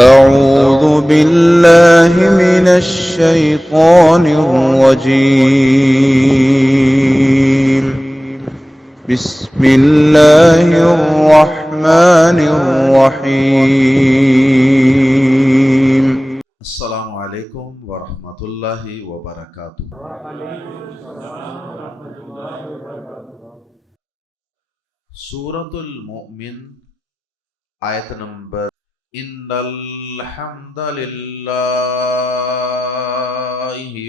أعوذ بالله من الشيطان الرجيم. بسم الله الرحمن الرحيم. السلام علیکم ورحمۃ اللہ وبرکاتہ۔ سورۃ المؤمن آیت نمبر۔ ان الحمد للہ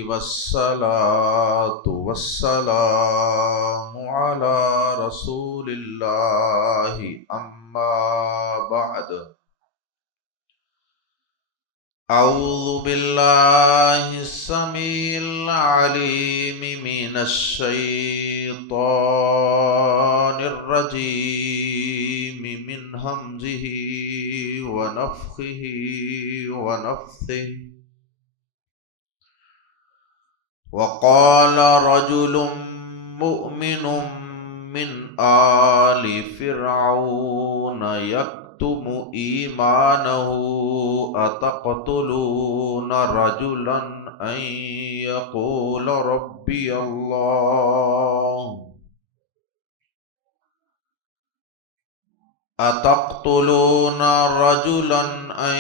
والصلاۃ والسلام علی رسول اللہ اما بعد۔ اعوذ باللہ السمیع العلیم من الشیطان الرجیم من ہمزہ ونفخہ ونفثہ۔ وقال رجل مؤمن من آل فرعون يكتم إيمانه أتقتلون رجلا أن يقول ربي الله أتقتلون رجلا أن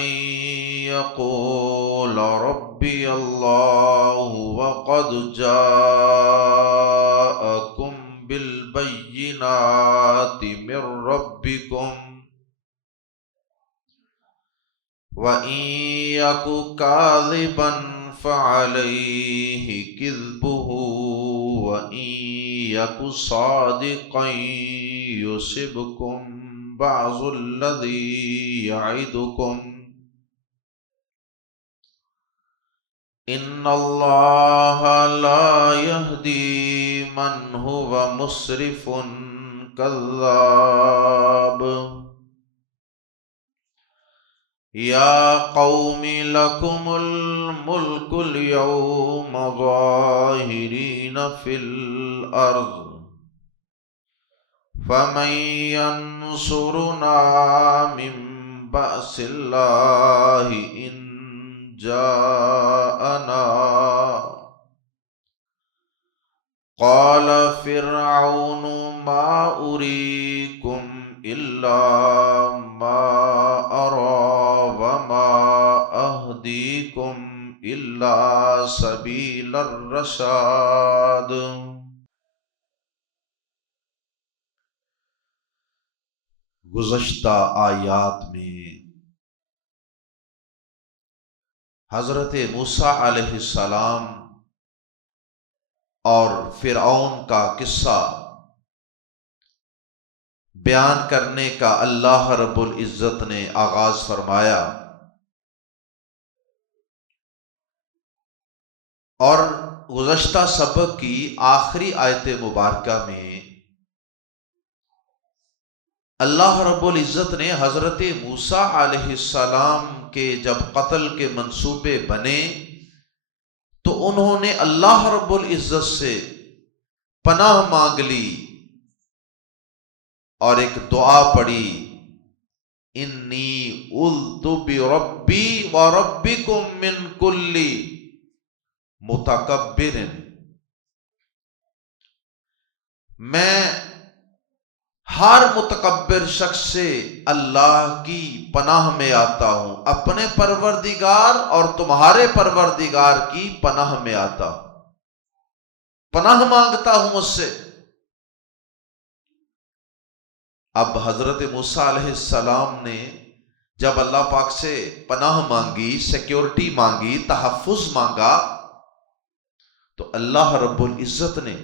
يقول ربي الله وقد جاءكم بالبينات من ربكم وَإِن يَكُ كَاذِبًا فَعَلَيْهِ كِذْبُهُ وَإِن يَكُ صَادِقًا يُصِبْكُم بَعْضُ الَّذِي يَعِدُكُمْ إِنَّ اللَّهَ لَا يَهْدِي مَنْ هُوَ مُسْرِفٌ كَذَّابٌ۔ یا قوم لکم الملک اليوم ظاہرین فی الارض فمن ینصرنا من بأس اللہ ان جاءنا۔ قال فرعون ما أريكم إلا ما أرى وما أهديكم إلا سبيل الرشاد۔ گزشتہ آیات میں حضرت موسیٰ علیہ السلام اور فرعون کا قصہ بیان کرنے کا اللہ رب العزت نے آغاز فرمایا، اور گزشتہ سبق کی آخری آیت مبارکہ میں اللہ رب العزت نے حضرت موسیٰ علیہ السلام کے جب قتل کے منصوبے بنے تو انہوں نے اللہ رب العزت سے پناہ مانگ لی اور ایک دعا پڑھی، انی اعوذ بربی وربکم من کل متکبر۔ میں ہر متکبر شخص سے اللہ کی پناہ میں آتا ہوں، اپنے پروردگار اور تمہارے پروردگار کی پناہ میں آتا ہوں، پناہ مانگتا ہوں اس سے۔ اب حضرت موسیٰ علیہ السلام نے جب اللہ پاک سے پناہ مانگی، سیکیورٹی مانگی، تحفظ مانگا، تو اللہ رب العزت نے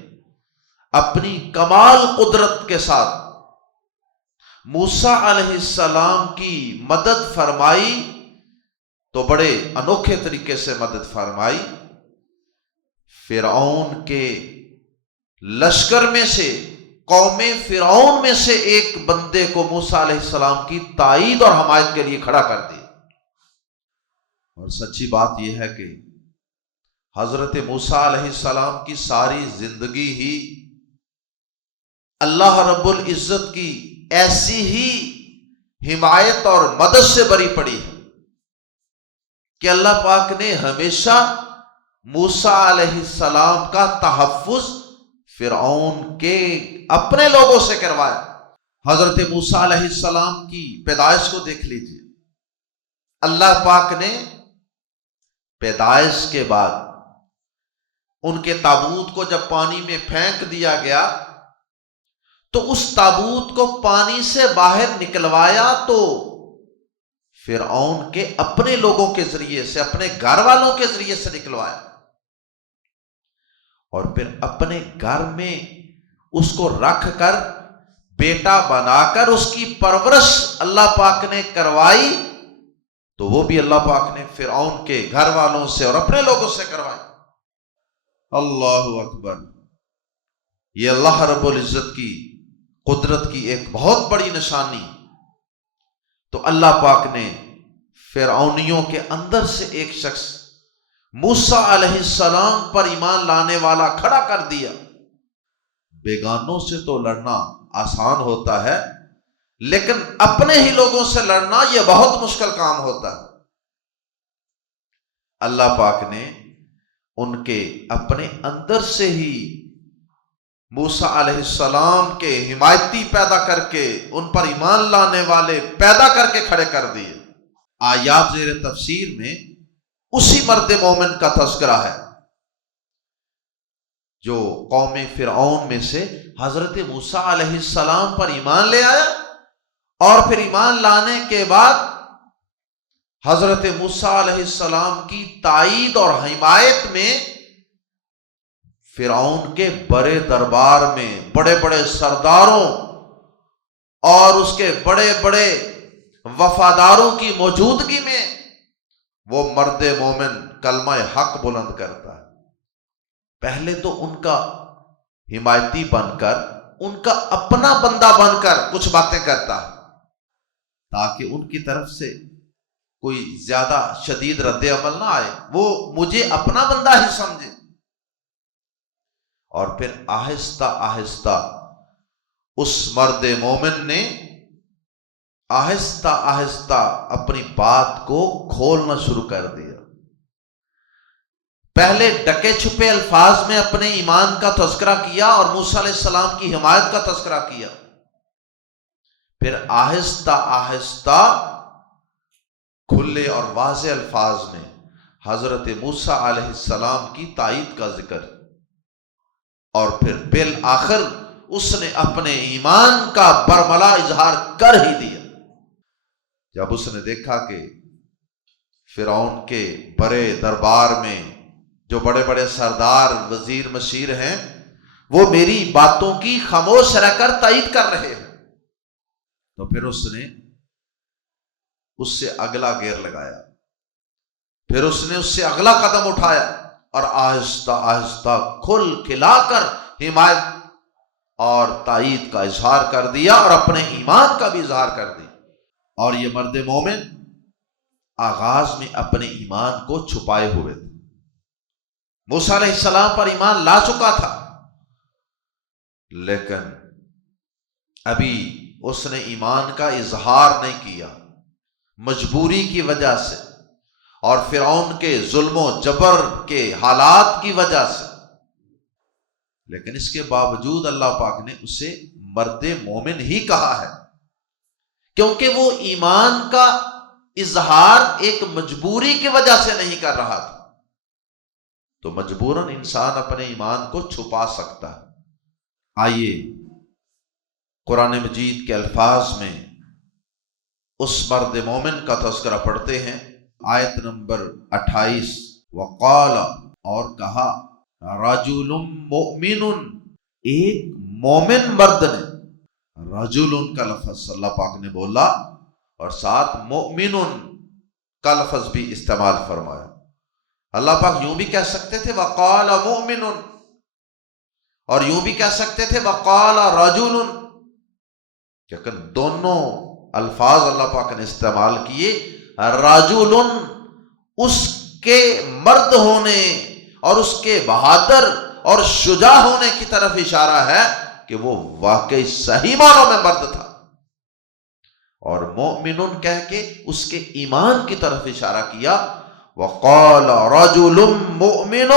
اپنی کمال قدرت کے ساتھ موسیٰ علیہ السلام کی مدد فرمائی، تو بڑے انوکھے طریقے سے مدد فرمائی۔ فرعون کے لشکر میں سے، قوم فرعون میں سے ایک بندے کو موسیٰ علیہ السلام کی تائید اور حمایت کے لیے کھڑا کر دیا۔ اور سچی بات یہ ہے کہ حضرت موسیٰ علیہ السلام کی ساری زندگی ہی اللہ رب العزت کی ایسی ہی حمایت اور مدد سے بری پڑی ہے۔ کہ اللہ پاک نے ہمیشہ موسیٰ علیہ السلام کا تحفظ فرعون کے اپنے لوگوں سے کروایا۔ حضرت موسیٰ علیہ السلام کی پیدائش کو دیکھ لیجیے۔ اللہ پاک نے پیدائش کے بعد ان کے تابوت کو جب پانی میں پھینک دیا گیا تو اس تابوت کو پانی سے باہر نکلوایا تو فرعون کے اپنے لوگوں کے ذریعے سے، اپنے گھر والوں کے ذریعے سے نکلوایا، اور پھر اپنے گھر میں اس کو رکھ کر بیٹا بنا کر اس کی پرورش اللہ پاک نے کروائی، تو وہ بھی اللہ پاک نے فرعون کے گھر والوں سے اور اپنے لوگوں سے کروائی۔ اللہ اکبر! یہ اللہ رب العزت کی قدرت کی ایک بہت بڑی نشانی۔ تو اللہ پاک نے فرعونیوں کے اندر سے ایک شخص موسیٰ علیہ السلام پر ایمان لانے والا کھڑا کر دیا۔ بیگانوں سے تو لڑنا آسان ہوتا ہے، لیکن اپنے ہی لوگوں سے لڑنا یہ بہت مشکل کام ہوتا ہے۔ اللہ پاک نے ان کے اپنے اندر سے ہی موسیٰ علیہ السلام کے حمایتی پیدا کر کے ان پر ایمان لانے والے پیدا کر کے کھڑے کر دیے۔ آیات زیر تفسیر میں اسی مرد مومن کا تذکرہ ہے جو قوم فرعون میں سے حضرت موسیٰ علیہ السلام پر ایمان لے آیا، اور پھر ایمان لانے کے بعد حضرت موسیٰ علیہ السلام کی تائید اور حمایت میں فرعون کے بڑے دربار میں بڑے بڑے سرداروں اور اس کے بڑے بڑے وفاداروں کی موجودگی میں وہ مرد مومن کلمہ حق بلند کرتا ہے۔ پہلے تو ان کا حمایتی بن کر، ان کا اپنا بندہ بن کر کچھ باتیں کرتا ہے تاکہ ان کی طرف سے کوئی زیادہ شدید رد عمل نہ آئے، وہ مجھے اپنا بندہ ہی سمجھے۔ اور پھر آہستہ آہستہ اس مرد مومن نے آہستہ آہستہ اپنی بات کو کھولنا شروع کر دیا۔ پہلے ڈکے چھپے الفاظ میں اپنے ایمان کا تذکرہ کیا اور موسیٰ علیہ السلام کی حمایت کا تذکرہ کیا، پھر آہستہ آہستہ کھلے اور واضح الفاظ میں حضرت موسیٰ علیہ السلام کی تائید کا ذکر، اور پھر بالآخر اس نے اپنے ایمان کا برملا اظہار کر ہی دیا۔ جب اس نے دیکھا کہ فرعون کے بڑے دربار میں جو بڑے بڑے سردار وزیر مشیر ہیں وہ میری باتوں کی خاموش رہ کر تائید کر رہے ہیں، تو پھر اس نے اس سے اگلا گیئر لگایا، پھر اس نے اس سے اگلا قدم اٹھایا اور آہستہ آہستہ کھل کھلا کر حمایت اور تائید کا اظہار کر دیا اور اپنے ایمان کا بھی اظہار کر دیا۔ اور یہ مرد مومن آغاز میں اپنے ایمان کو چھپائے ہوئے تھے۔ موسیٰ علیہ السلام پر ایمان لا چکا تھا، لیکن ابھی اس نے ایمان کا اظہار نہیں کیا، مجبوری کی وجہ سے اور فرعون کے ظلم و جبر کے حالات کی وجہ سے۔ لیکن اس کے باوجود اللہ پاک نے اسے مرد مومن ہی کہا ہے، کیونکہ وہ ایمان کا اظہار ایک مجبوری کی وجہ سے نہیں کر رہا تھا۔ تو مجبوراً انسان اپنے ایمان کو چھپا سکتا ہے۔ آئیے قرآن مجید کے الفاظ میں اس مرد مومن کا تذکرہ پڑھتے ہیں۔ آیت نمبر 28، وقال، اور کہا، رجل مؤمن، ایک مومن مرد نے، رجل کا لفظ اللہ پاک نے بولا اور ساتھ مؤمن کا لفظ بھی استعمال فرمایا۔ اللہ پاک یوں بھی کہہ سکتے تھے وقال مؤمن، اور یوں بھی کہہ سکتے تھے وقال رجل، لیکن دونوں الفاظ اللہ پاک نے استعمال کیے۔ رجل اس کے مرد ہونے اور اس کے بہادر اور شجاع ہونے کی طرف اشارہ ہے کہ وہ واقعی صحیح معنوں میں مرد تھا، اور مومن کہہ کے اس کے ایمان کی طرف اشارہ کیا۔ وقال رجل مؤمن،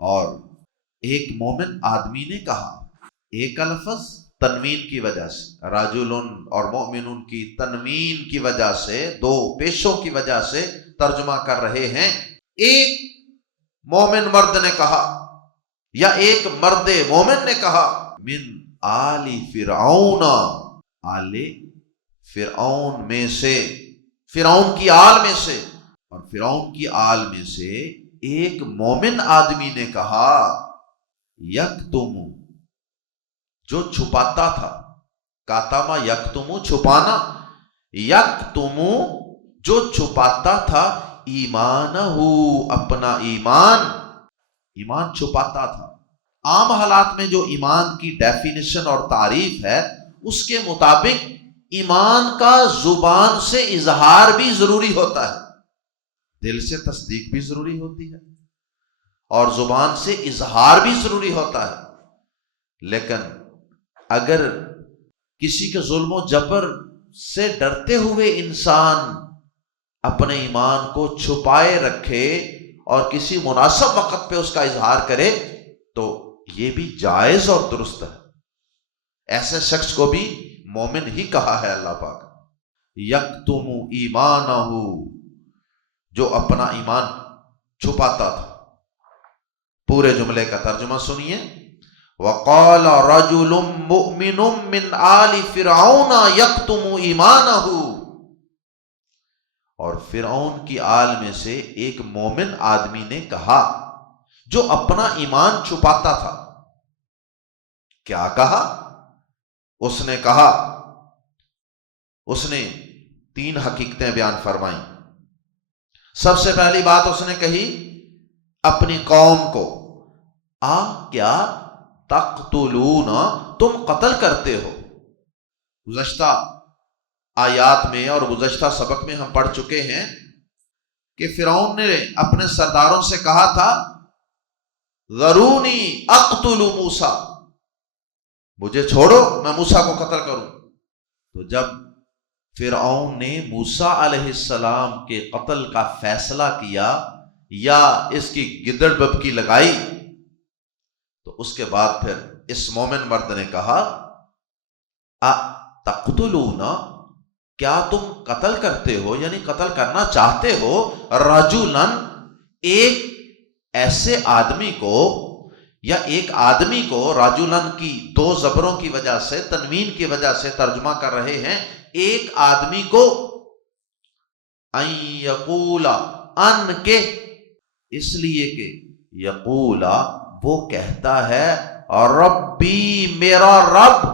اور ایک مومن آدمی نے کہا. ایک کا لفظ تنوین کی وجہ سے، رجل اور مؤمن کی تنوین کی وجہ سے، دو پیشوں کی وجہ سے ترجمہ کر رہے ہیں. ایک مومن مرد نے کہا یا ایک مرد مومن نے کہا، من آل فرعون، آل فرعون میں سے، فرعون کی آل میں سے، اور فرعون کی آل میں سے ایک مومن آدمی نے کہا، یکتم، جو چھپاتا تھا، کاتما یکتم چھپانا، یکتم جو چھپاتا تھا، ایمانہ اپنا ایمان چھپاتا تھا. عام حالات میں جو ایمان کی ڈیفینیشن اور تعریف ہے اس کے مطابق ایمان کا زبان سے اظہار بھی ضروری ہوتا ہے، دل سے تصدیق بھی ضروری ہوتی ہے اور زبان سے اظہار بھی ضروری ہوتا ہے. لیکن اگر کسی کے ظلم و جبر سے ڈرتے ہوئے انسان اپنے ایمان کو چھپائے رکھے اور کسی مناسب وقت پہ اس کا اظہار کرے تو یہ بھی جائز اور درست ہے. ایسے شخص کو بھی مومن ہی کہا ہے اللہ پاک. یکتم ایمانہ، جو اپنا ایمان چھپاتا تھا. پورے جملے کا ترجمہ سنیے. وقال رجل مؤمن من آل فرعون یکتم ایمانہ، اور فرعون کی آل میں سے ایک مومن آدمی نے کہا جو اپنا ایمان چھپاتا تھا. کیا کہا؟ اس نے کہا، اس نے 3 حقیقتیں بیان فرمائیں. سب سے پہلی بات اس نے کہی اپنی قوم کو، کیا تقتلون، تم قتل کرتے ہو. گزشتہ آیات میں اور گزشتہ سبق میں ہم پڑھ چکے ہیں کہ فرعون نے اپنے سرداروں سے کہا تھا ذرونی اقتل موسیٰ، مجھے چھوڑو میں موسیٰ کو قتل کروں. تو جب فرعون نے موسیٰ علیہ السلام کے قتل کا فیصلہ کیا یا اس کی گدڑ ببکی لگائی تو اس کے بعد پھر اس مومن مرد نے کہا تقتلون، کیا تم قتل کرتے ہو، یعنی قتل کرنا چاہتے ہو، رجلاً، ایک ایسے آدمی کو، یا ایک آدمی کو، رجلاً کی 2 زبروں کی وجہ سے، تنوین کی وجہ سے ترجمہ کر رہے ہیں، ایک آدمی کو، ان یقولا، ان کے، اس لیے کہ یقولا وہ کہتا ہے ربی، میرا رب،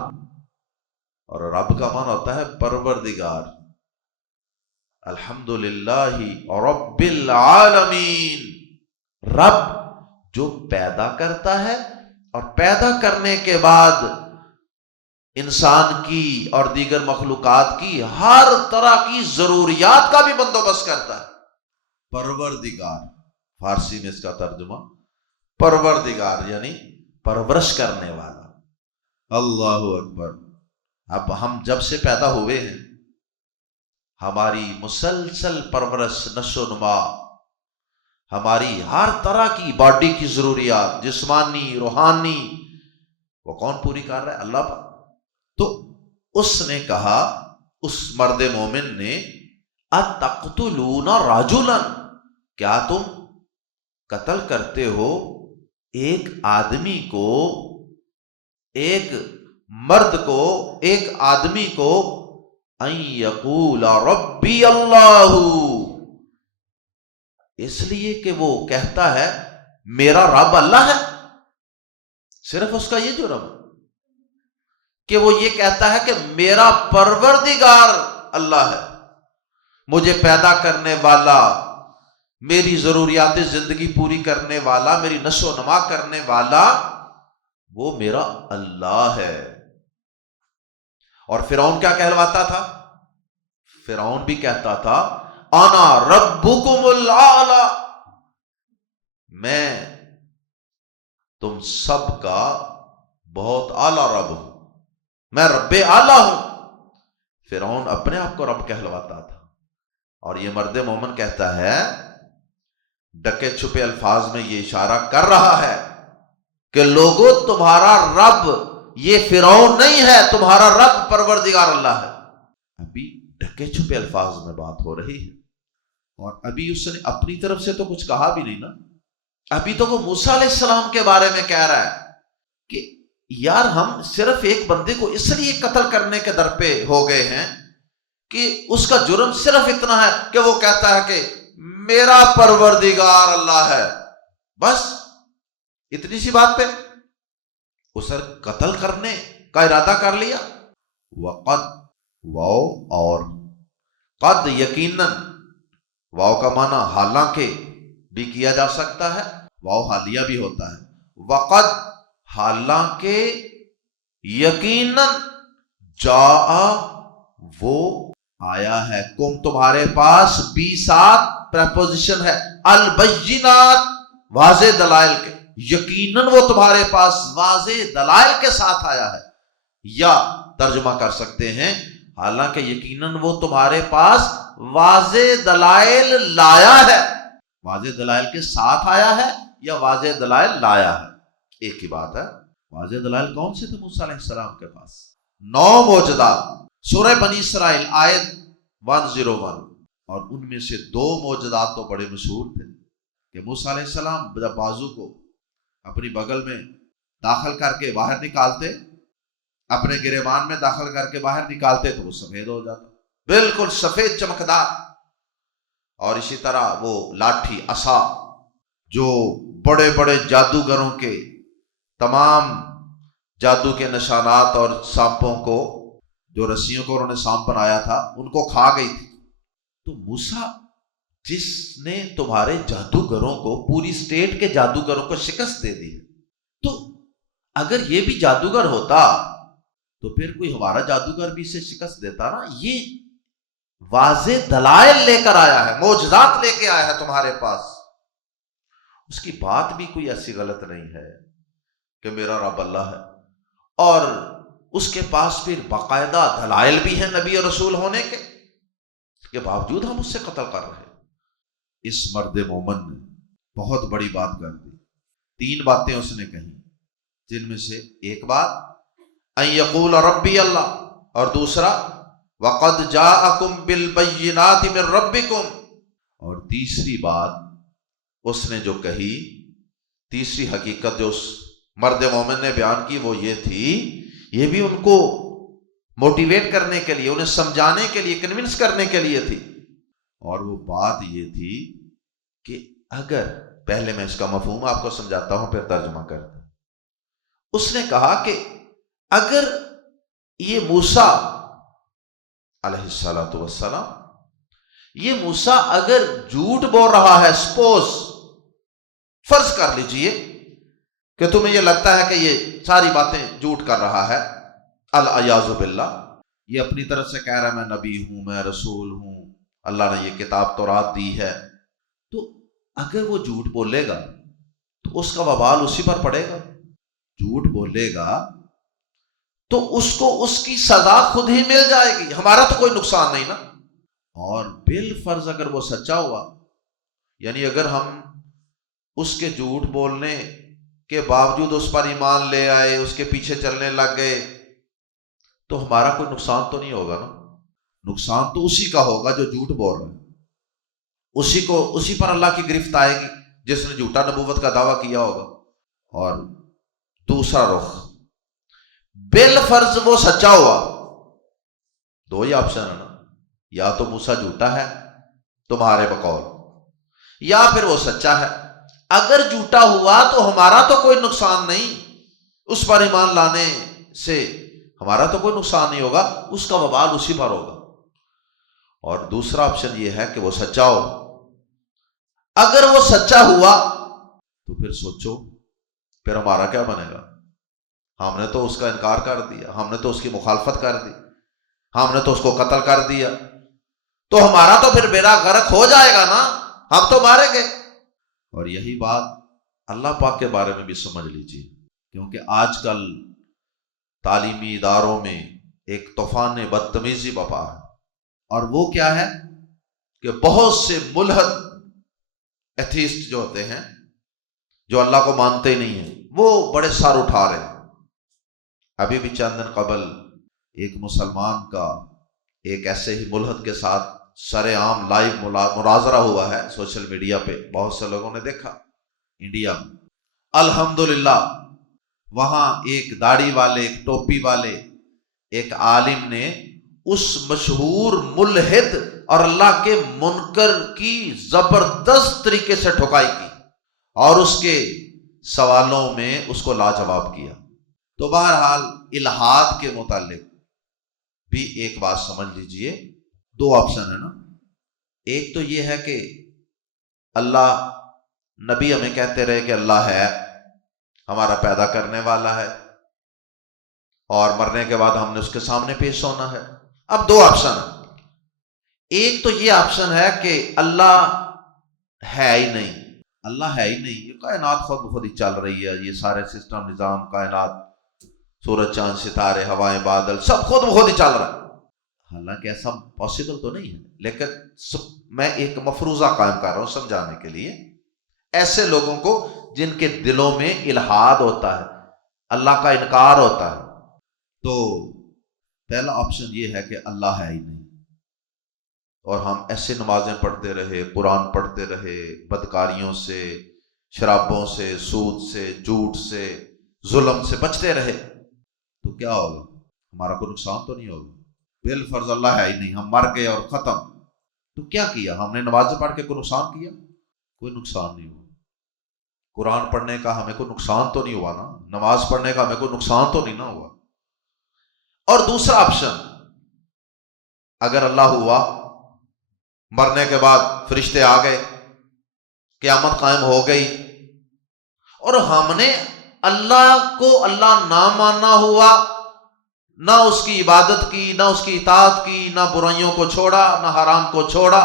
اور رب کا معنی ہوتا ہے پروردگار. الحمدللہ رب العالمین، رب جو پیدا کرتا ہے اور پیدا کرنے کے بعد انسان کی اور دیگر مخلوقات کی ہر طرح کی ضروریات کا بھی بندوبست کرتا ہے. پروردگار، فارسی میں اس کا ترجمہ پروردگار یعنی پرورش کرنے والا. اللہ اکبر. اب ہم جب سے پیدا ہوئے ہیں ہماری مسلسل پرورش، نشو و نما، ہماری ہر طرح کی باڈی کی ضروریات، جسمانی، روحانی، وہ کون پوری کر رہا ہے؟ اللہ پاک. تو اس نے کہا، اس مرد مومن نے، اتقتلون رجلا، کیا تم قتل کرتے ہو ایک آدمی کو، ایک مرد کو، ایک آدمی کو، ان یقول ربی اللہ، اس لیے کہ وہ کہتا ہے میرا رب اللہ ہے. صرف اس کا یہ جرم کہ وہ یہ کہتا ہے کہ میرا پروردگار اللہ ہے، مجھے پیدا کرنے والا، میری ضروریات زندگی پوری کرنے والا، میری نشو و نما کرنے والا، وہ میرا اللہ ہے. اور فرعون کیا کہلواتا تھا؟ فرعون بھی کہتا تھا انا ربکم الاعلی، میں تم سب کا بہت اعلی رب ہوں، میں رب اعلی ہوں. فرعون اپنے آپ کو رب کہلواتا تھا. اور یہ مرد مومن کہتا ہے ڈکے چھپے الفاظ میں یہ اشارہ کر رہا ہے کہ لوگوں تمہارا رب یہ فرعون نہیں ہے، تمہارا رب پروردگار اللہ ہے۔ ابھی ڈکے چھپے الفاظ میں بات ہو رہی ہے، اور ابھی اس نے اپنی طرف سے تو کچھ کہا بھی نہیں نا۔ ابھی تو وہ موسیٰ علیہ السلام کے بارے میں کہہ رہا ہے کہ یار ہم صرف ایک بندے کو اس لیے قتل کرنے کے در پہ ہو گئے ہیں کہ اس کا جرم صرف اتنا ہے کہ وہ کہتا ہے کہ میرا پروردگار اللہ ہے، بس اتنی سی بات پہ اسے قتل کرنے کا ارادہ کر لیا۔ وقد واو اور قد یقیناً، واو کا معنی حالانکہ بھی کیا جا سکتا ہے، واو حالیہ بھی ہوتا ہے۔ وقد حالانکہ، یقیناً، جاء وہ آیا ہے، کم تمہارے پاس، بی ساتھ پریپوزیشن ہے، البینات واضح دلائل کے، یقیناً وہ تمہارے پاس واضح دلائل کے ساتھ آیا ہے، یا ترجمہ کر سکتے ہیں حالانکہ یقیناً وہ تمہارے پاس واضح دلائل لایا ہے۔ واضح دلائل کے ساتھ آیا ہے یا واضح دلائل لایا ہے، ایک ہی بات ہے۔ واضح دلائل کون سے تھے موسیٰ علیہ السلام کے پاس؟ 9 معجزات، سورہ بنی اسرائیل آیت 101، اور ان میں سے 2 معجزات تو بڑے مشہور تھے کہ موسیٰ علیہ السلام جب بازو کو اپنی بغل میں داخل کر کے باہر نکالتے، اپنے گریبان میں داخل کر کے باہر نکالتے تو وہ سفید ہو جاتا، بالکل سفید چمکدار۔ اور اسی طرح وہ لاٹھی عصا جو بڑے بڑے جادوگروں کے تمام جادو کے نشانات اور سانپوں کو، جو رسیوں کو انہوں نے سانپ بنایا تھا، ان کو کھا گئی تھی۔ تو موسیٰ جس نے تمہارے جادوگروں کو، پوری اسٹیٹ کے جادوگروں کو شکست دے دی، تو اگر یہ بھی جادوگر ہوتا تو پھر کوئی ہمارا جادوگر بھی اسے شکست دیتا نا۔ یہ واضح دلائل لے کر آیا ہے، معجزات لے کے آیا ہے تمہارے پاس، اس کی بات بھی کوئی ایسی غلط نہیں ہے کہ میرا رب اللہ ہے، اور اس کے پاس پھر باقاعدہ دلائل بھی ہیں نبی اور رسول ہونے کے، اس کے باوجود ہم اس سے قتل کر رہے ہیں۔ اس مرد مومن نے بہت بڑی بات کر دی، 3 باتیں اس نے کہیں، جن میں سے ایک بات ان یقول ربی اللہ، اور دوسرا وقد جاءکم بالبینات من ربکم، اور تیسری بات اس نے جو کہی، تیسری حقیقت جو اس مرد مومن نے بیان کی وہ یہ تھی، یہ بھی ان کو موٹیویٹ کرنے کے لیے، انہیں سمجھانے کے لیے، کنونس کرنے کے لیے تھی، اور وہ بات یہ تھی کہ اگر، پہلے میں اس کا مفہوم آپ کو سمجھاتا ہوں پھر ترجمہ کرتا ہوں۔ اس نے کہا کہ اگر یہ موسیٰ علیہ السلام، یہ موسیٰ اگر جھوٹ بول رہا ہے، سپوز، فرض کر لیجئے کہ تمہیں یہ لگتا ہے کہ یہ ساری باتیں جھوٹ کر رہا ہے، العیاذ باللہ، یہ اپنی طرف سے کہہ رہا ہے میں نبی ہوں، میں رسول ہوں، اللہ نے یہ کتاب تورات دی ہے، تو اگر وہ جھوٹ بولے گا تو اس کا وبال اسی پر پڑے گا۔ جھوٹ بولے گا تو اس کو اس کی سزا خود ہی مل جائے گی، ہمارا تو کوئی نقصان نہیں نا۔ اور بالفرض اگر وہ سچا ہوا، یعنی اگر ہم اس کے جھوٹ بولنے کے باوجود اس پر ایمان لے آئے، اس کے پیچھے چلنے لگ گئے، تو ہمارا کوئی نقصان تو نہیں ہوگا نا۔ نقصان تو اسی کا ہوگا جو جھوٹ بول رہا ہے، اسی پر اللہ کی گرفت آئے گی جس نے جھوٹا نبوت کا دعویٰ کیا ہوگا۔ اور دوسرا رخ، بالفرض وہ سچا ہوا، 2 ہی آپشن ہے نا، یا تو موسیٰ جھوٹا ہے تمہارے بقول، یا پھر وہ سچا ہے۔ اگر جھوٹا ہوا تو ہمارا تو کوئی نقصان نہیں، اس پر ایمان لانے سے ہمارا تو کوئی نقصان نہیں ہوگا، اس کا وبال اسی پر ہوگا۔ اور دوسرا آپشن یہ ہے کہ وہ سچا ہو۔ اگر وہ سچا ہوا تو پھر سوچو پھر ہمارا کیا بنے گا؟ ہم نے تو اس کا انکار کر دیا، ہم نے تو اس کی مخالفت کر دی، ہم نے تو اس کو قتل کر دیا، تو ہمارا تو پھر بیڑا غرق ہو جائے گا نا، ہم تو مارے گئے۔ اور یہی بات اللہ پاک کے بارے میں بھی سمجھ لیجیے، کیونکہ آج کل تعلیمی اداروں میں ایک طوفان بدتمیزی بپا ہے، اور وہ کیا ہے کہ بہت سے ملحد ایتھیسٹ جو ہوتے ہیں، جو اللہ کو مانتے ہی نہیں ہیں، وہ بڑے سر اٹھا رہے ہیں۔ ابھی بھی چند دن قبل ایک مسلمان کا ایک ایسے ہی ملحد کے ساتھ سر عام لائیو مناظرہ ہوا ہے سوشل میڈیا پہ، بہت سے لوگوں نے دیکھا انڈیا میں۔ الحمدللہ وہاں ایک داڑھی والے، ایک ٹوپی والے، ایک عالم نے اس مشہور ملحد اور اللہ کے منکر کی زبردست طریقے سے ٹھکائی کی اور اس کے سوالوں میں اس کو لاجواب کیا۔ تو بہرحال الہاد کے متعلق بھی ایک بات سمجھ لیجئے، دو آپشن ہے نا۔ ایک تو یہ ہے کہ اللہ، نبی ہمیں کہتے رہے کہ اللہ ہے، ہمارا پیدا کرنے والا ہے، اور مرنے کے بعد ہم نے اس کے سامنے پیش ہونا ہے۔ اب دو آپشن ہے، ایک تو یہ آپشن ہے کہ اللہ ہے ہی نہیں، اللہ ہے ہی نہیں، یہ کائنات خود بخود ہی چل رہی ہے، یہ سارے سسٹم نظام کائنات، سورج چاند ستارے ہوائیں بادل سب خود بخود ہی چل رہا ہے۔ حالانکہ ایسا پاسبل تو نہیں ہے، لیکن میں ایک مفروضہ قائم کر رہا ہوں سمجھانے کے لیے ایسے لوگوں کو جن کے دلوں میں الحاد ہوتا ہے، اللہ کا انکار ہوتا ہے۔ تو پہلا آپشن یہ ہے کہ اللہ ہے ہی نہیں، اور ہم ایسے نمازیں پڑھتے رہے، قرآن پڑھتے رہے، بدکاریوں سے، شرابوں سے، سود سے، جھوٹ سے، ظلم سے بچتے رہے، تو کیا ہوگا؟ ہمارا کوئی نقصان تو نہیں ہوگا؟ بالفرض اللہ ہے ہی نہیں، ہم مر گئے اور ختم، تو کیا کیا ہم نے؟ نمازیں پڑھ کے کوئی نقصان کیا؟ کوئی نقصان نہیں ہوا۔ قرآن پڑھنے کا ہمیں کوئی نقصان تو نہیں ہوا نا، نماز پڑھنے کا ہمیں کوئی نقصان تو نہیں نہ ہوا۔ اور دوسرا آپشن، اگر اللہ ہوا، مرنے کے بعد فرشتے آ گئے، قیامت قائم ہو گئی، اور ہم نے اللہ کو اللہ نہ ماننا ہوا، نہ اس کی عبادت کی، نہ اس کی اطاعت کی، نہ برائیوں کو چھوڑا، نہ حرام کو چھوڑا،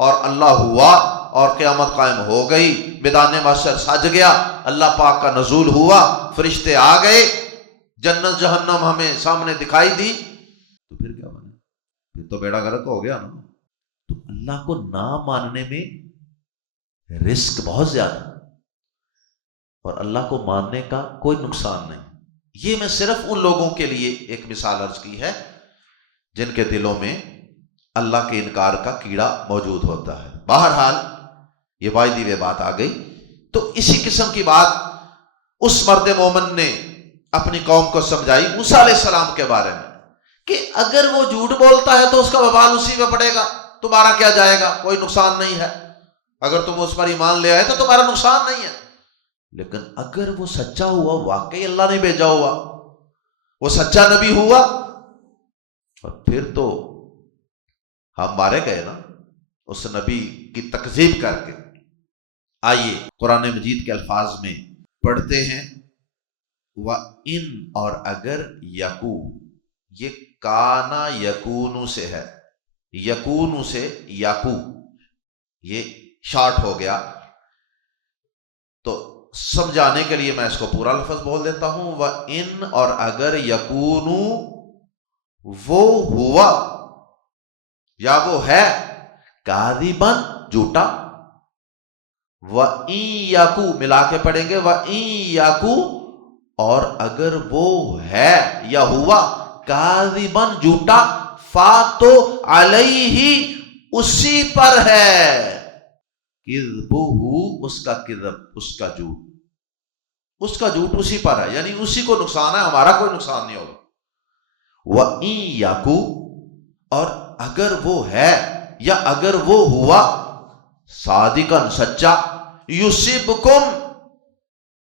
اور اللہ ہوا اور قیامت قائم ہو گئی، میدان محشر سج گیا، اللہ پاک کا نزول ہوا، فرشتے آ گئے، جنت جہنم ہمیں سامنے دکھائی دی، تو پھر کیا بنے؟ پھر تو بیڑا غرق ہو گیا نا۔ تو اللہ کو نہ ماننے میں رسک بہت زیادہ، اور اللہ کو ماننے کا کوئی نقصان نہیں۔ یہ میں صرف ان لوگوں کے لیے ایک مثال عرض کی ہے جن کے دلوں میں اللہ کے انکار کا کیڑا موجود ہوتا ہے۔ بہرحال یہ واحدی وہ بات آ گئی۔ تو اسی قسم کی بات اس مرد مومن نے اپنی قوم کو سمجھائی موسیٰ علیہ السلام کے بارے میں، کہ اگر وہ جھوٹ بولتا ہے تو اس کا وبال اسی پہ پڑے گا، تمہارا کیا جائے گا؟ کوئی نقصان نہیں ہے، اگر تم اس پر ایمان لے آئے تو تمہارا نقصان نہیں ہے۔ لیکن اگر وہ سچا ہوا، واقعی اللہ نے بھیجا ہوا، وہ سچا نبی ہوا، اور پھر تو ہم مارے گئے نا اس نبی کی تکذیب کر کے۔ آئیے قرآن مجید کے الفاظ میں پڑھتے ہیں، وَإِن، اور اگر، یکو، یہ کانا یکونو سے ہے، یکونو سے یاکو، یہ شارٹ ہو گیا، تو سمجھانے کے لیے میں اس کو پورا لفظ بول دیتا ہوں۔ وَإِن، اور اگر، یکونو، وہ ہوا یا وہ ہے، کاذباً، جھوٹا، وَإِن یَکُو، ملا کے پڑھیں گے، وَإِن یَکُو، اور اگر وہ ہے یا ہوا، کاذباً، جھوٹا، فاتو علیہ، اسی پر ہے، کذبہ، اس کا کذب، اس کا جھوٹ، اس کا جھوٹ اسی پر ہے، یعنی اسی کو نقصان ہے، ہمارا کوئی نقصان نہیں ہوگا۔ وَإِن یَکُو، اور اگر وہ ہے یا اگر وہ ہوا، صادقاً، سچا، یصبکم،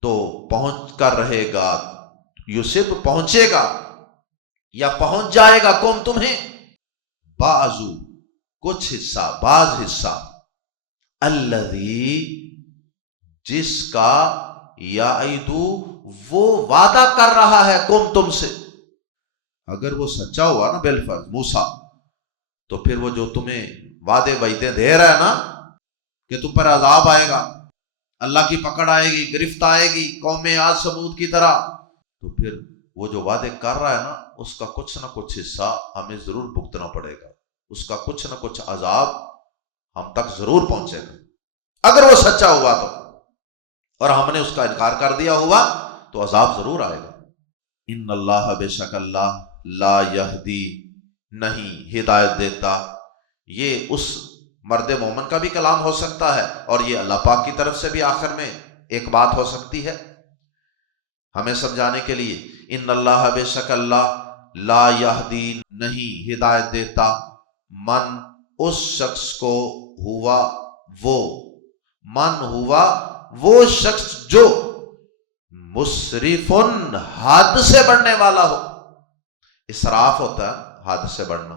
تو پہنچ کر رہے گا، یصب، پہنچے گا یا پہنچ جائے گا، کم، تمہیں، بعضو، کچھ حصہ، بعض حصہ، الذی، جس کا، یعدو، وہ وعدہ کر رہا ہے، کم، تم سے۔ اگر وہ سچا ہوا نا بالفرض موسیٰ، تو پھر وہ جو تمہیں وعدے وعدے دے رہا ہے نا کہ تم پر عذاب آئے گا، اللہ کی پکڑ آئے گی، گرفت آئے گی، قوم عاد ثمود کی طرح، تو پھر وہ جو وعدے کر رہا ہے نا، اس کا کچھ نہ کچھ حصہ ہمیں ضرور بھگتنا پڑے گا، اس کا کچھ نہ کچھ عذاب ہم تک ضرور پہنچے گا۔ اگر وہ سچا ہوا تو، اور ہم نے اس کا انکار کر دیا ہوا تو عذاب ضرور آئے گا۔ ان اللہ، بے شک اللہ، لا یہدی، نہیں ہدایت دیتا۔ یہ اس مرد مومن کا بھی کلام ہو سکتا ہے، اور یہ اللہ پاک کی طرف سے بھی آخر میں ایک بات ہو سکتی ہے ہمیں سمجھانے کے لیے۔ ان اللہ، بے شک اللہ، لا یہدی، نہیں ہدایت دیتا، من، اس شخص کو، ہوا وہ، من ہوا وہ شخص جو مسرفن، حد سے بڑھنے والا ہو۔ اسراف ہوتا ہے حد سے بڑھنا،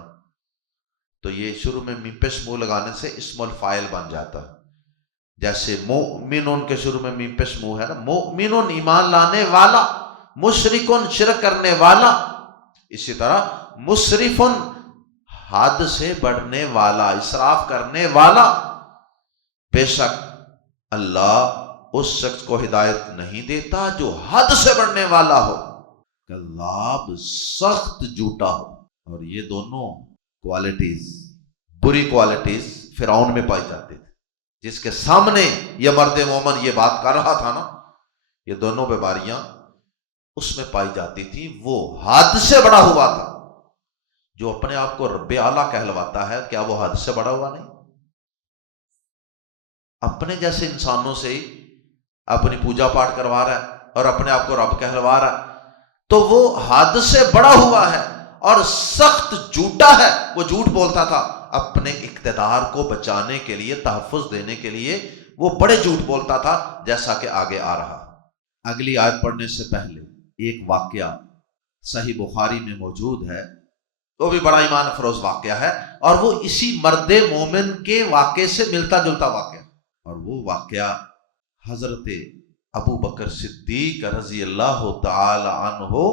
تو یہ شروع میں میم پیش منہ لگانے سے اسم الفاعل بن جاتا ہے۔ جیسے مؤمنون کے شروع میں میم پیش منہ ہے نا، مؤمنون ایمان لانے والا، مشرکن شرک کرنے والا، اسی طرح مسرفن حد سے بڑھنے والا، اسراف کرنے والا۔ بے شک اللہ اس شخص کو ہدایت نہیں دیتا جو حد سے بڑھنے والا ہو، کذاب، سخت جھوٹا ہو۔ اور یہ دونوں کوالٹیز، بری کوالٹیز فرعون میں پائی جاتی تھی، جس کے سامنے یہ مرد مومن یہ بات کر رہا تھا نا، یہ دونوں بیماریاں اس میں پائی جاتی تھی۔ وہ حد سے بڑا ہوا تھا۔ جو اپنے آپ کو رب اعلیٰ کہلواتا ہے، کیا وہ حد سے بڑا ہوا نہیں؟ اپنے جیسے انسانوں سے ہی اپنی پوجا پاٹ کروا رہا ہے اور اپنے آپ کو رب کہلوا رہا ہے، تو وہ حد سے بڑا ہوا ہے اور سخت جھوٹا ہے۔ وہ جھوٹ بولتا تھا اپنے اقتدار کو بچانے کے لیے، تحفظ دینے کے لیے، وہ بڑے جھوٹ بولتا تھا، جیسا کہ آگے آ رہا۔ اگلی آیت پڑھنے سے پہلے ایک واقعہ صحیح بخاری میں موجود ہے، وہ بھی بڑا ایمان افروز واقعہ ہے، اور وہ اسی مرد مومن کے واقعے سے ملتا جلتا واقعہ، اور وہ واقعہ حضرت ابو بکر صدیق رضی اللہ تعالی عنہ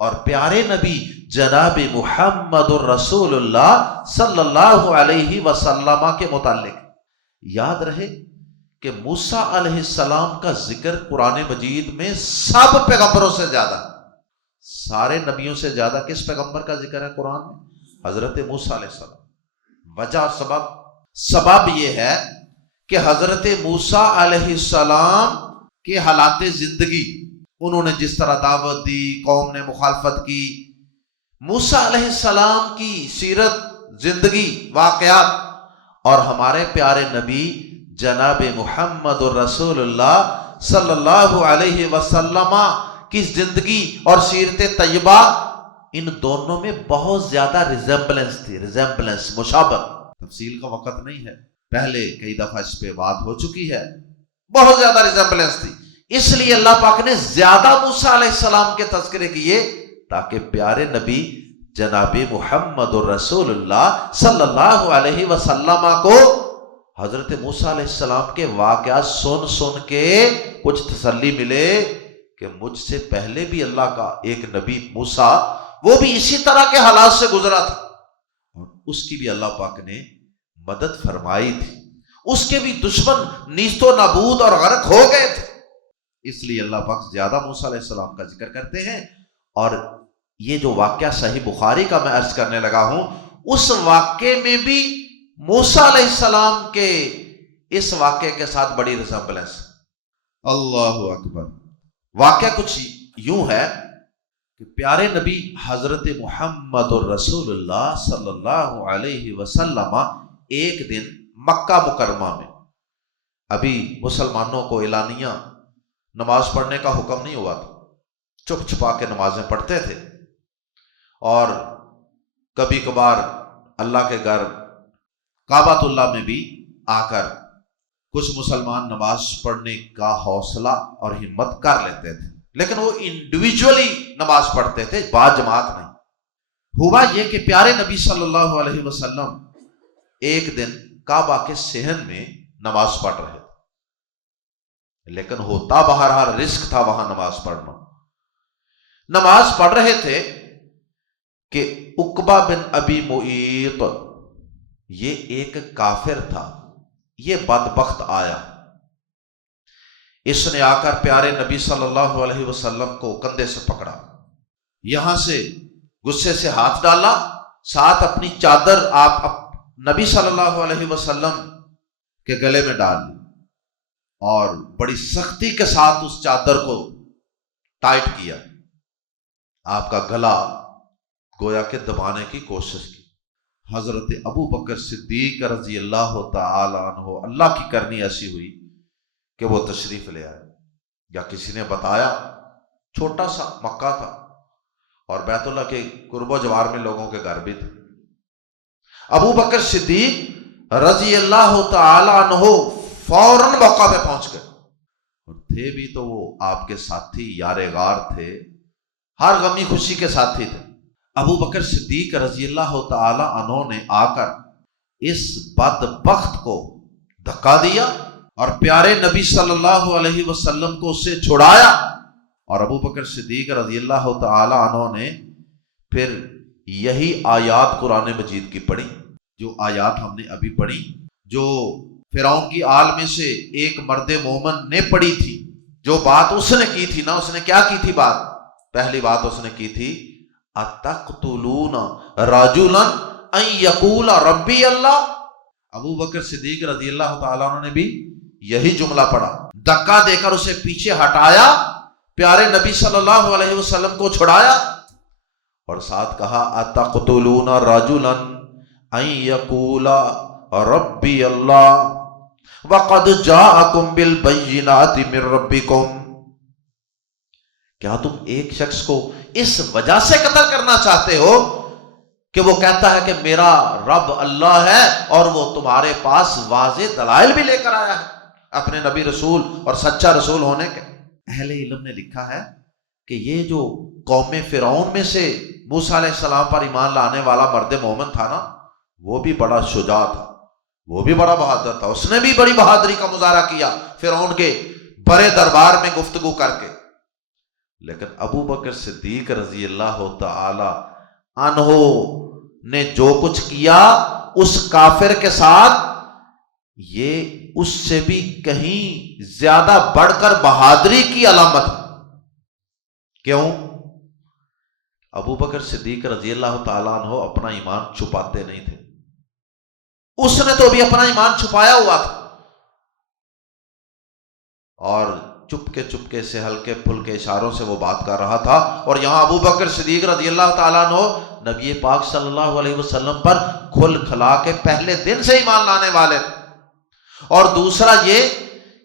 اور پیارے نبی جناب محمد الرسول اللہ صلی اللہ علیہ وسلم کے متعلق۔ یاد رہے کہ موسیٰ علیہ السلام کا ذکر قرآن مجید میں سب پیغمبروں سے زیادہ، سارے نبیوں سے زیادہ کس پیغمبر کا ذکر ہے قرآن میں؟ حضرت موسیٰ علیہ السلام۔ وجہ، سبب یہ ہے کہ حضرت موسیٰ علیہ السلام کے حالات زندگی، انہوں نے جس طرح دعوت دی، قوم نے مخالفت کی، موسیٰ علیہ السلام کی سیرت، زندگی، واقعات، اور ہمارے پیارے نبی جناب محمد الرسول اللہ صلی اللہ علیہ وسلم کی زندگی اور سیرت طیبہ، ان دونوں میں بہت زیادہ ریزمبلنس تھی، مشابہت۔ تفصیل کا وقت نہیں ہے، پہلے کئی دفعہ اس پہ بات ہو چکی ہے، بہت زیادہ ریزمبلنس تھی۔ اس لیے اللہ پاک نے زیادہ موسیٰ علیہ السلام کے تذکرے کیے، تاکہ پیارے نبی جناب محمد الرسول اللہ صلی اللہ علیہ وسلم کو حضرت موسیٰ علیہ السلام کے واقعات سن کے کچھ تسلی ملے کہ مجھ سے پہلے بھی اللہ کا ایک نبی موسیٰ، وہ بھی اسی طرح کے حالات سے گزرا تھا، اور اس کی بھی اللہ پاک نے مدد فرمائی تھی، اس کے بھی دشمن نیست و نابود اور غرق ہو گئے تھے۔ اس لیے اللہ پاک زیادہ موسیٰ علیہ السلام کا ذکر کرتے ہیں۔ اور یہ جو واقعہ صحیح بخاری کا میں عرض کرنے لگا ہوں، اس واقعے میں بھی موسیٰ علیہ السلام کے اس واقعے کے ساتھ بڑی ریزمبلنس۔ اللہ اکبر۔ واقعہ کچھ یوں ہے کہ پیارے نبی حضرت محمد الرسول اللہ صلی اللہ علیہ وسلم ایک دن مکہ مکرمہ میں، ابھی مسلمانوں کو اعلانیہ نماز پڑھنے کا حکم نہیں ہوا تھا، چھپ چھپا کے نمازیں پڑھتے تھے، اور کبھی کبھار اللہ کے گھر کعبۃ اللہ میں بھی آ کر کچھ مسلمان نماز پڑھنے کا حوصلہ اور ہمت کر لیتے تھے، لیکن وہ انڈیویجولی نماز پڑھتے تھے، با جماعت نہیں۔ ہوا یہ کہ پیارے نبی صلی اللہ علیہ وسلم ایک دن کعبہ کے صحن میں نماز پڑھ رہے تھے، لیکن ہوتا بہرحال رزق تھا وہاں نماز پڑھنا۔ نماز پڑھ رہے تھے کہ عقبہ بن ابی معیط، یہ ایک کافر تھا، یہ بدبخت آیا، اس نے آ کر پیارے نبی صلی اللہ علیہ وسلم کو کندھے سے پکڑا، یہاں سے غصے سے ہاتھ ڈالا، ساتھ اپنی چادر آپ نبی صلی اللہ علیہ وسلم کے گلے میں ڈال لی، اور بڑی سختی کے ساتھ اس چادر کو ٹائٹ کیا، آپ کا گلا گویا کہ دبانے کی کوشش کی۔ حضرت ابو بکر صدیق رضی اللہ تعالی عنہ، اللہ کی کرنی ایسی ہوئی کہ وہ تشریف لے آئے، یا کسی نے بتایا، چھوٹا سا مکہ تھا اور بیت اللہ کے قرب و جوار میں لوگوں کے گھر بھی تھے۔ ابو بکر صدیق رضی اللہ تعالی عنہ فوراً موقع پہ پہنچ گئے، اور تھے بھی تو وہ آپ کے ساتھی یار غار تھے، ہر غمی خوشی کے ساتھی تھے۔ ابو بکر صدیق رضی اللہ تعالی عنہ نے آ کر اس بدبخت کو دھکا دیا اور پیارے نبی صلی اللہ علیہ وسلم کو اس سے چھڑایا، اور ابو بکر صدیق رضی اللہ تعالی عنہ نے پھر یہی آیات قرآن مجید کی پڑھی، جو آیات ہم نے ابھی پڑھی، جو فرعون کی آل میں سے ایک مرد مومن نے پڑھی تھی۔ جو بات اس نے کی تھی نا، اس نے کیا کی تھی بات؟ پہلی بات اس نے کی تھی اتقتلون رجلا ان یقول ربی اللہ۔ ابو بکر صدیق رضی اللہ تعالیٰ عنہ نے بھی یہی جملہ پڑھا، دھکا دے کر اسے پیچھے ہٹایا، پیارے نبی صلی اللہ علیہ وسلم کو چھڑایا، اور ساتھ کہا اتقتلون رجلا ان یقول ربی اللہ وقد جاءکم بالبینات من ربکم۔ کیا تم ایک شخص کو اس وجہ سے قتل کرنا چاہتے ہو کہ وہ کہتا ہے کہ میرا رب اللہ ہے، اور وہ تمہارے پاس واضح دلائل بھی لے کر آیا ہے اپنے نبی رسول اور سچا رسول ہونے کے؟ اہل علم نے لکھا ہے کہ یہ جو قوم فرعون میں سے موسیٰ علیہ السلام پر ایمان لانے والا مرد مومن تھا نا، وہ بھی بڑا شجاع تھا، وہ بھی بڑا بہادر تھا، اس نے بھی بڑی بہادری کا مظاہرہ کیا فرعون کے بڑے دربار میں گفتگو کر کے۔ لیکن ابو بکر صدیق رضی اللہ تعالی عنہ نے جو کچھ کیا اس کافر کے ساتھ، یہ اس سے بھی کہیں زیادہ بڑھ کر بہادری کی علامت ہے۔ کیوں؟ ابو بکر صدیق رضی اللہ تعالیٰ عنہ اپنا ایمان چھپاتے نہیں تھے، اس نے تو بھی اپنا ایمان چھپایا ہوا تھا، اور چپکے سے ہلکے پھلکے اشاروں سے وہ بات کر رہا تھا۔ اور یہاں ابو بکر صدیق رضی اللہ تعالیٰ عنہ نبی پاک صلی اللہ علیہ وسلم پر کھل کھلا کے پہلے دن سے ایمان لانے والے تھے۔ اور دوسرا یہ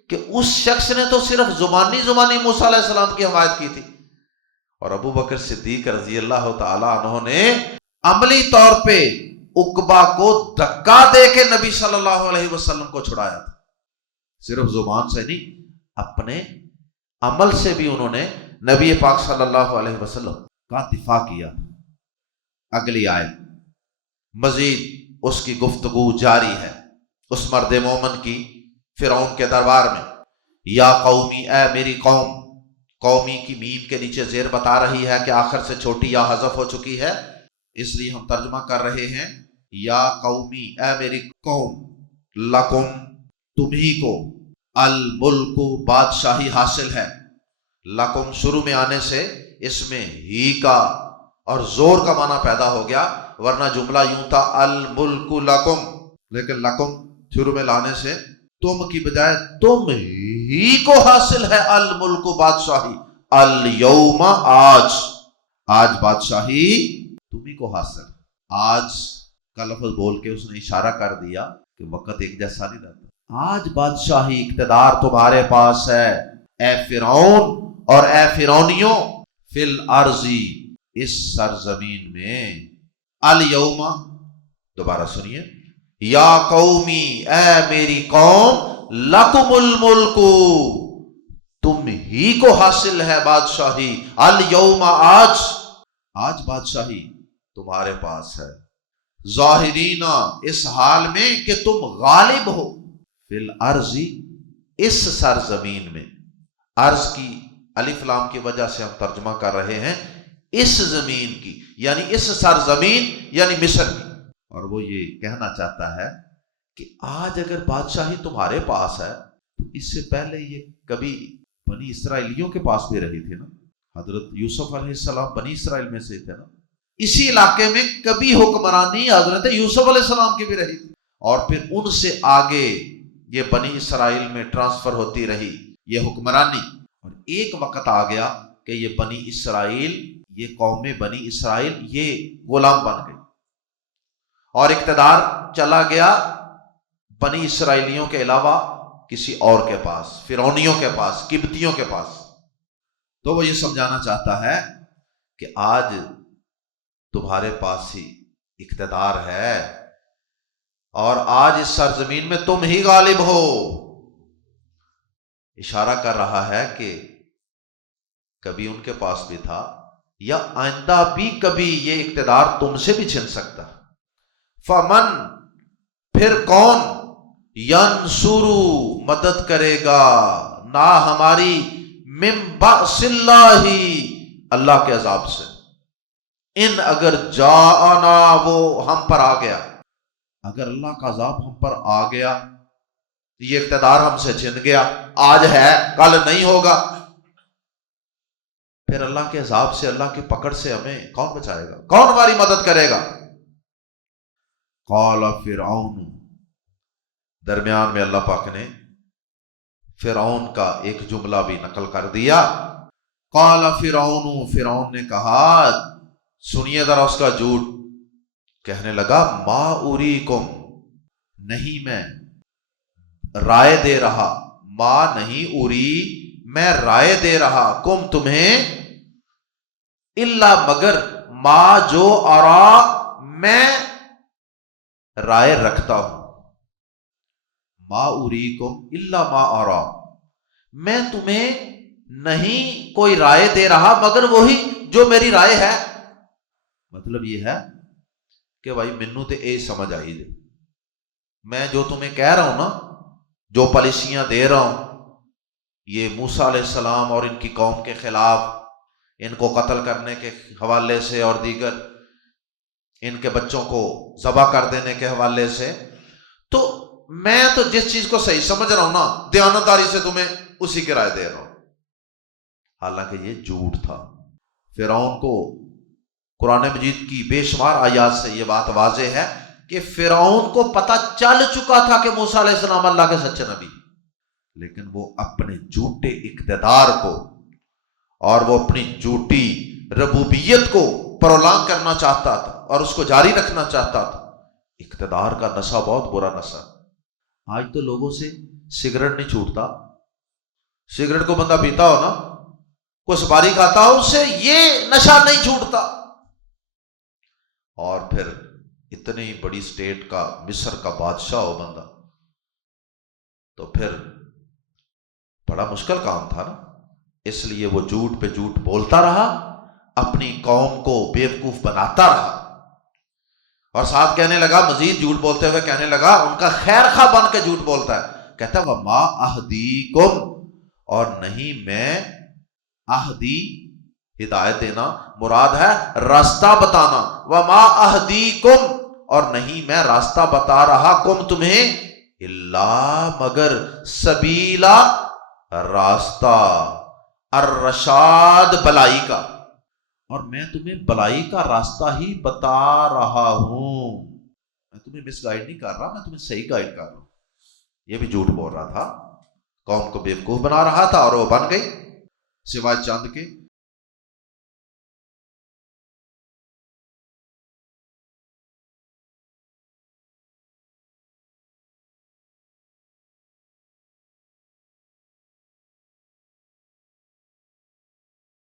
کہ اس شخص نے تو صرف زبانی موسیٰ علیہ السلام کی حمایت کی تھی، اور ابو بکر صدیق رضی اللہ تعالیٰ عنہ نے عملی طور پہ عقبہ کو دھکا دے کے نبی صلی اللہ علیہ وسلم کو چھڑایا تھا۔ صرف زبان سے نہیں، اپنے عمل سے بھی انہوں نے نبی پاک صلی اللہ علیہ وسلم کا دفاع کیا۔ اگلی آیت مزید اس کی گفتگو جاری ہے، اس مرد مومن کی فرعون کے دربار میں۔ یا قومی، اے میری قوم، قومی کی میم کے نیچے زیر بتا رہی ہے کہ آخر سے چھوٹی یا حذف ہو چکی ہے، اس لیے ہم ترجمہ کر رہے ہیں یا قومی، اے میری قوم، لکم، تمہی کو، الملک، بادشاہی حاصل ہے۔ لکم شروع میں آنے سے اس میں ہی کا اور زور کا معنی پیدا ہو گیا، ورنہ جملہ یوں تھا الملک لکم، لیکن لکم شروع میں لانے سے تم کی بجائے تم ہی کو حاصل ہے الملک، بادشاہی، الیوم، آج بادشاہی تمہیں کو حاصل۔ آج کا لفظ بول کے اس نے اشارہ کر دیا کہ وقت ایک جیسا نہیں رہتا، آج بادشاہی اقتدار تمہارے پاس ہے اے فرعون اور اے فرعونیوں، فی الارض، اس سرزمین میں، الیوم، دوبارہ سنیے، یا قومی، اے میری قوم، لکم الملک، تم ہی کو حاصل ہے بادشاہی، الیوم، آج بادشاہی تمہارے پاس ہے، ظاہرین، اس حال میں کہ تم غالب ہو، فی الارض، اس سرزمین میں۔ ارض کی الف لام کی وجہ سے ہم ترجمہ کر رہے ہیں اس زمین کی، یعنی اس سرزمین یعنی مصر کی، اور وہ یہ کہنا چاہتا ہے کہ آج اگر بادشاہی تمہارے پاس ہے تو اس سے پہلے یہ کبھی بنی اسرائیلیوں کے پاس بھی رہی تھی نا، حضرت یوسف علیہ السلام بنی اسرائیل میں سے تھے نا، اسی علاقے میں کبھی حکمرانی حضرت یوسف علیہ السلام کی بھی رہی تھی، اور پھر ان سے آگے یہ بنی اسرائیل میں ٹرانسفر ہوتی رہی یہ حکمرانی، اور ایک وقت آ گیا کہ یہ بنی اسرائیل، یہ قوم بنی اسرائیل یہ غلام بن گئی، اور اقتدار چلا گیا بنی اسرائیلیوں کے علاوہ کسی اور کے پاس، فرعونیوں کے پاس، قبطیوں کے پاس۔ تو وہ یہ سمجھانا چاہتا ہے کہ آج تمہارے پاس ہی اقتدار ہے اور آج اس سرزمین میں تم ہی غالب ہو۔ اشارہ کر رہا ہے کہ کبھی ان کے پاس بھی تھا یا آئندہ بھی کبھی یہ اقتدار تم سے بھی چھن سکتا۔ فمن، پھر کون، ینصرو، مدد کرے گا، نہ ہماری، من بأس اللہ، اللہ کے عذاب سے، ان اگر جاءنا، وہ ہم پر آ گیا، اگر اللہ کا عذاب ہم پر آ گیا، یہ اقتدار ہم سے چھن گیا، آج ہے کل نہیں ہوگا، پھر اللہ کے عذاب سے، اللہ کی پکڑ سے ہمیں کون بچائے گا، کون ہماری مدد کرے گا؟ قال فرعون، درمیان میں اللہ پاک نے فرعون کا ایک جملہ بھی نقل کر دیا۔ قال فرعون، فرعون نے کہا، سنیے ذرا اس کا جھوٹ، کہنے لگا، ما اریکم، نہیں میں رائے دے رہا، ما نہیں، اری میں رائے دے رہا، کم تمہیں، الا مگر، ما جو، ارا میں رائے رکھتا ہوں، ما اریکم الا ما ارا، میں تمہیں نہیں کوئی رائے دے رہا مگر وہی جو میری رائے ہے۔ مطلب یہ ہے کہ بھائی مینوں تے اے سمجھ آئی دے، میں جو تمہیں کہہ رہا ہوں نا، جو پالیسیاں دے رہا ہوں، یہ موسیٰ علیہ السلام اور ان کی قوم کے خلاف، ان کو قتل کرنے کے حوالے سے اور دیگر ان کے بچوں کو ذبح کر دینے کے حوالے سے، تو میں تو جس چیز کو صحیح سمجھ رہا ہوں نا، دیانتداری سے تمہیں اسی کی رائے دے رہا ہوں۔ حالانکہ یہ جھوٹ تھا۔ فرعون کو قرآن مجید کی بے شمار آیات سے یہ بات واضح ہے کہ فرعون کو پتہ چل چکا تھا کہ موسیٰ علیہ السلام اللہ کے سچے نبی، لیکن وہ اپنے جھوٹے اقتدار کو اور وہ اپنی جھوٹی ربوبیت کو پرولانگ کرنا چاہتا تھا اور اس کو جاری رکھنا چاہتا تھا۔ اقتدار کا نشہ بہت برا نشہ۔ آج تو لوگوں سے سگریٹ نہیں چھوٹتا، سگریٹ کو بندہ پیتا ہو نا، کوئی سپاری کھاتا ہو، اس سے یہ نشہ نہیں چھوٹتا، اور پھر اتنی بڑی سٹیٹ کا، مصر کا بادشاہ ہو بندہ، تو پھر بڑا مشکل کام تھا نا۔ اس لیے وہ جھوٹ پہ جھوٹ بولتا رہا، اپنی قوم کو بیوقوف بناتا رہا، اور ساتھ کہنے لگا، مزید جھوٹ بولتے ہوئے کہنے لگا، ان کا خیر خواہ بن کے جھوٹ بولتا ہے، کہتا ہے وما اہدیکم، اور نہیں میں، اہدی ہدایت دینا مراد ہے راستہ بتانا، وما اہدیکم، اور نہیں میں راستہ بتا رہا، کم تمہیں، الا مگر، سبیلا راستہ، الرشاد بلائی کا، اور میں تمہیں بلائی کا راستہ ہی بتا رہا ہوں، میں تمہیں مس گائیڈ نہیں کر رہا، میں تمہیں صحیح گائیڈ کر رہا ہوں۔ یہ بھی جھوٹ بول رہا تھا، قوم کو بیوقوف بنا رہا تھا، اور وہ بن گئی، سوائے چند کے